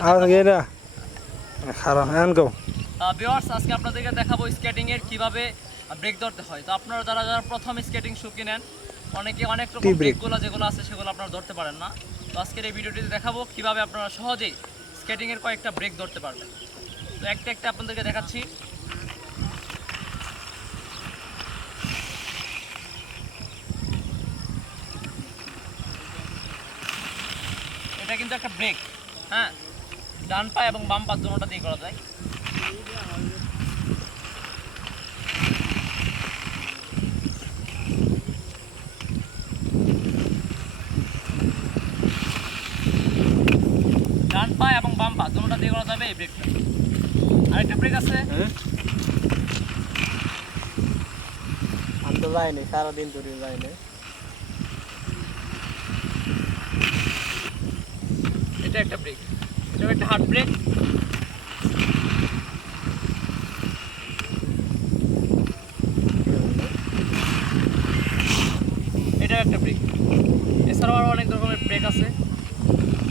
আপনাদেরকে না খারাপ হ্যাঁ ভিউয়ার্স আজকে আপনাদেরকে দেখাবো স্কেটিং এর কীভাবে ব্রেক ধরতে হয়। তো আপনারা যারা যারা প্রথম স্কেটিং শু কিনেন অনেকে অনেক রকম। ব্রেকগুলো যেগুলো আছে সেগুলো আপনারা ধরতে পারেন না। তো আজকের এই ভিডিওটিতে দেখাবো কীভাবে আপনারা সহজেই স্কেটিং এর কয়েকটা ব্রেক ধরতে পারবেন। তো একটা একটা আপনাদেরকে দেখাচ্ছি। এটা কিন্তু একটা ব্রেক হ্যাঁ? ডান পা এবং বাম পা দুটোটা দিয়ে করা যায়। ডান পা এবং বাম পা দুটোটা দিয়ে করা যাবে এই ব্রেকটা আরেকটা ব্রেক আছে। আমি তো যাইনি সারাদিন ধরে যাইনি এটা একটা ব্রেক একটা হার্ড ব্রেক এটা একটা ব্রেক এছাড়াও আরও অনেক রকমের ব্রেক আছে।